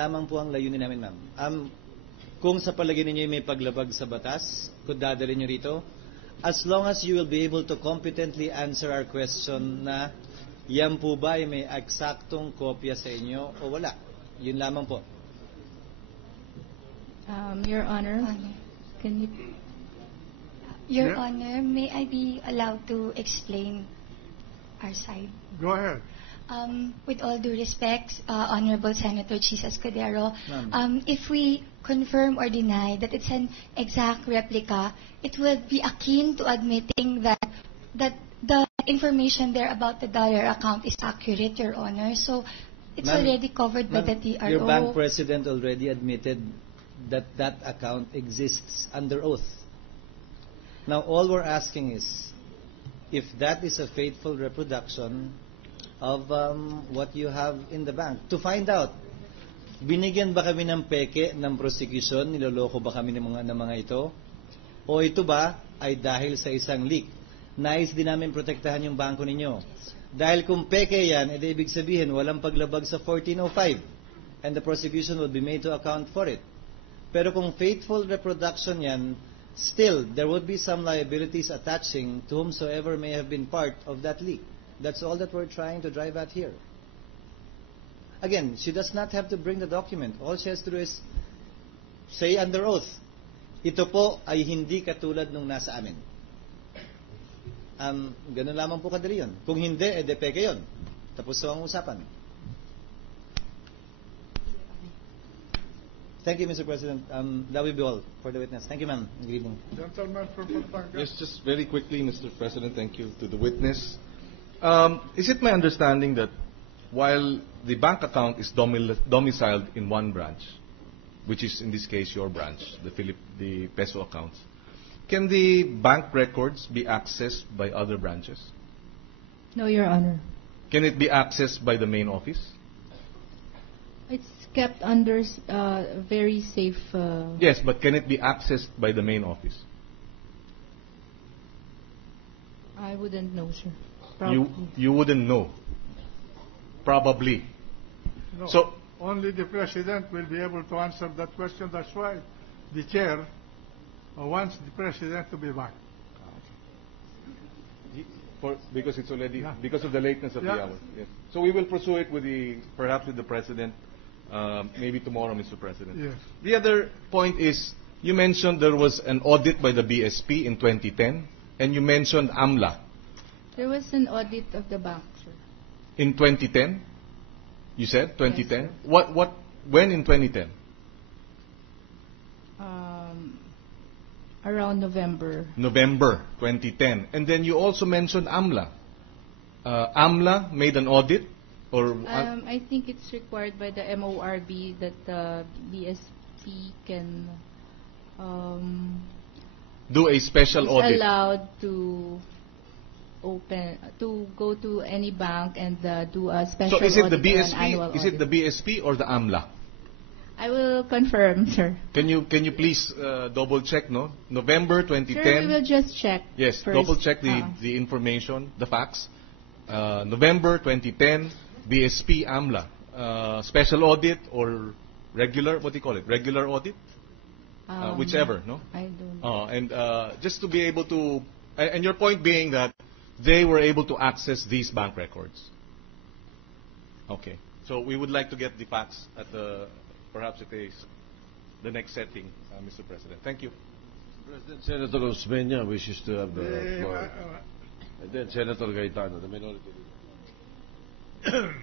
lamang po ang layunin namin, ma'am. Kung sa palagay ninyo may paglabag sa batas, kung dadalhin nyo rito, as long as you will be able to competently answer our question na yan po ba ay may eksaktong kopya sa inyo o wala. Yun lamang po. Your Honor, can you... Your Honor, may I be allowed to explain our side? Go ahead. With all due respect, Honorable Senator Chis Escudero, Ma'am. if we confirm or deny that it's an exact replica, it will be akin to admitting that the information there about the dollar account is accurate, Your Honor. So it's already covered by the TRO. Your bank president already admitted that that account exists under oath. Now, all we're asking is, if that is a faithful reproduction of what you have in the bank, to find out, binigyan ba kami ng peke ng prosecution, niloloko ba kami ng mga ito, o ito ba ay dahil sa isang leak? Nais din namin protektahan yung bangko ninyo. Dahil kung peke yan, edi ibig sabihin walang paglabag sa 1405, and the prosecution will be made to account for it. Pero kung faithful reproduction yan, still, there would be some liabilities attaching to whomsoever may have been part of that leak. That's all that we're trying to drive at here. Again, she does not have to bring the document. All she has to do is say under oath, ito po ay hindi katulad nung nasa amin. Ganun lamang po kadali yun. Kung hindi, edi peke yun. Tapos so ang usapan. Thank you, Mr. President. That will be all for the witness. Thank you, ma'am. Good evening. Gentleman from Pampanga. Yes, just very quickly, Mr. President, thank you to the witness. Is it my understanding that while the bank account is domiciled in one branch, which is in this case your branch, the peso accounts, can the bank records be accessed by other branches? No, Your Honor. Can it be accessed by the main office? It's kept under very safe... Yes, but can it be accessed by the main office? I wouldn't know, sir. Probably. You wouldn't know. Probably. No, So only the President will be able to answer that question. That's why the Chair wants the President to be back. because it's already Yeah. because of the lateness of the Yeah. hour. Yes. So we will pursue it with perhaps with the President, maybe tomorrow, Mr. President. Yes. The other point is, you mentioned there was an audit by the BSP in 2010, and you mentioned AMLA. There was an audit of the bank, sir. In 2010? You said 2010? Yes, What when in 2010? Around November. November 2010. And then you also mentioned AMLA. AMLA made an audit or I think it's required by the MORB that the BSP can do a special is audit. allowed to go to any bank and do a special So is it the audit or an BSP? annual Is it the audit. BSP or the AMLA? I will confirm, sir. Can you please double check, no? November 2010. Sir, we will just check. Yes, first. double check the information, the facts. November 2010, BSP AMLA. Special audit or regular, what do you call it? Regular audit? Whichever, no? I don't know. And just to be able to, and your point being that they were able to access these bank records. Okay. So we would like to get the facts at perhaps it is the next setting, Mr. President. Thank you. President, Senator Osmeña wishes to have the floor. And then Senator Gaetano, the minority leader.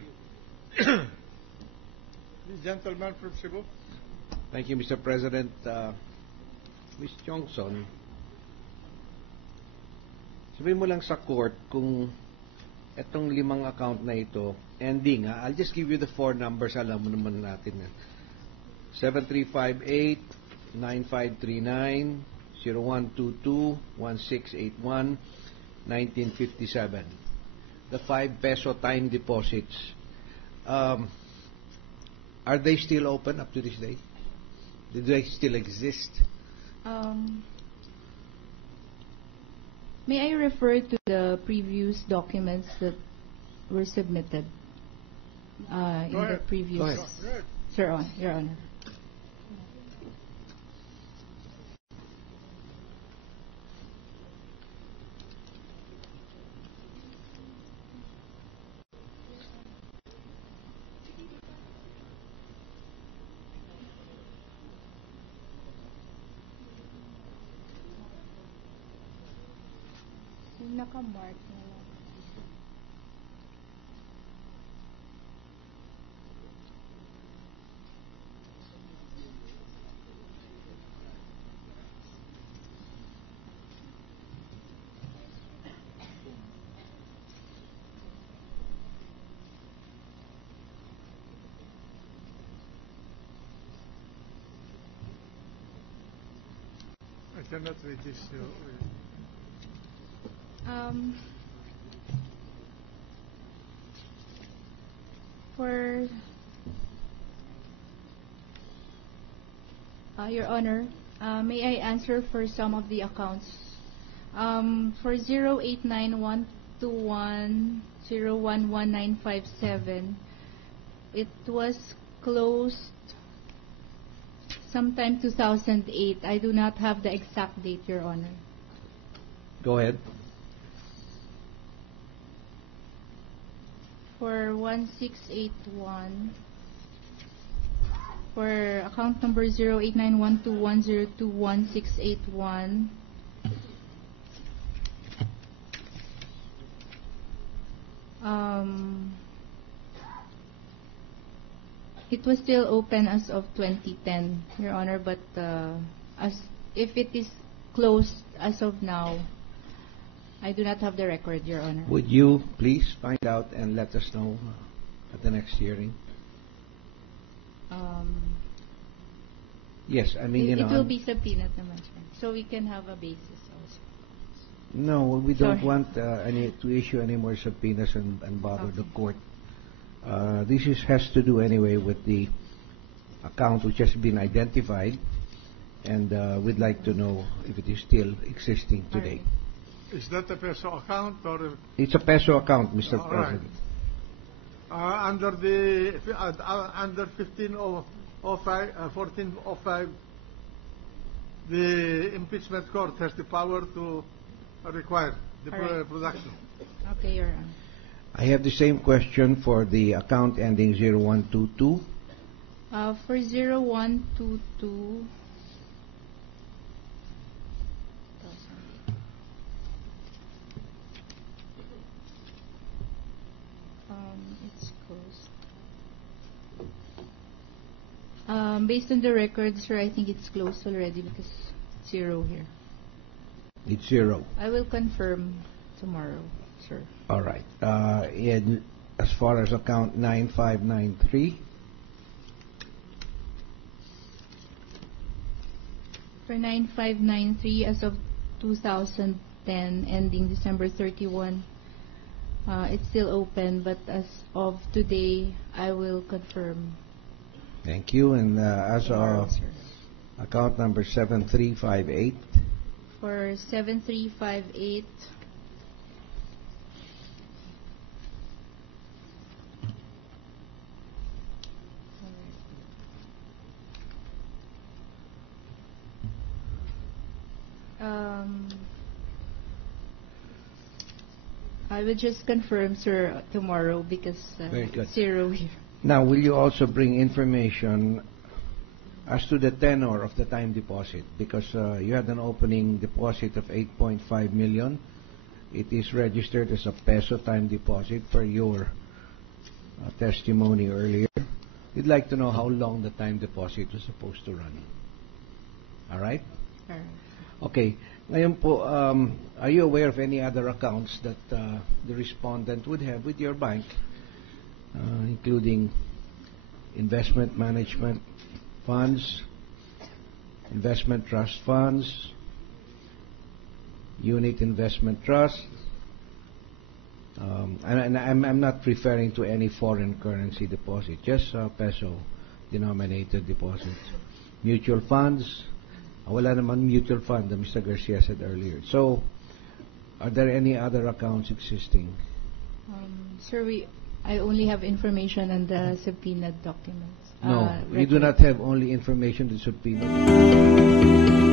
This gentleman from Cebu. Thank you, Mr. President. Ms. Johnson, sabihin mo lang sa court kung itong 5 account na ito, ending, I'll just give you the 4 numbers, alam mo naman natin. 7358, 9539, 0122, 1681, 1957. The 5 peso time deposits. Are they still open up to this day? Do they still exist? May I refer to the previous documents that were submitted in the previous... Go ahead. Your Honor. Naka-mark na lang. I cannot read this. For Your Honor, may I answer for some of the accounts? For 089121011957, it was closed sometime 2008. I do not have the exact date, Your Honor. Go ahead. For 1681, for account number 089121021681, it was still open as of 2010, Your Honor, but as if it is closed as of now, I do not have the record, Your Honor. Would you please find out and let us know at the next hearing? Yes, I mean, it will be subpoenaed naman, sir. So we can have a basis also. No, we don't Sorry. want to issue any more subpoenas and bother the court. This has to do anyway with the account which has been identified, and we'd like to know if it is still existing today. Is that a peso account or? It's a peso account, Mr. All right. President. Under 1405, the impeachment court has the power to require the All right. production. Okay, Your Honor. I have the same question for the account ending 0122. For 0122, it's closed. Based on the records, sir, I think it's closed already because it's zero here. It's 0. I will confirm tomorrow, sir. All right. In as far as account 9593, For 9593 as of 2010 ending December 31, it's still open, but as of today, I will confirm. thank you. And as tomorrow, of sir. account number 7358, For 7358, I will just confirm, sir, tomorrow because Very good. zero here. now will you also bring information as to the tenor of the time deposit? Because you had an opening deposit of 8.5 million. It is registered as a peso time deposit per your testimony earlier. We'd like to know how long the time deposit was supposed to run. All right? All right. Okay. Ngayon po, are you aware of any other accounts that the respondent would have with your bank, including investment management funds, investment trust funds, unit investment trust? And I'm not referring to any foreign currency deposit, just peso-denominated deposits. Mutual funds. Wala naman mutual fund, Mr. Garcia said earlier. So, are there any other accounts existing? Sir, I only have information on the subpoenaed documents. No, you do record. not have only information to subpoena.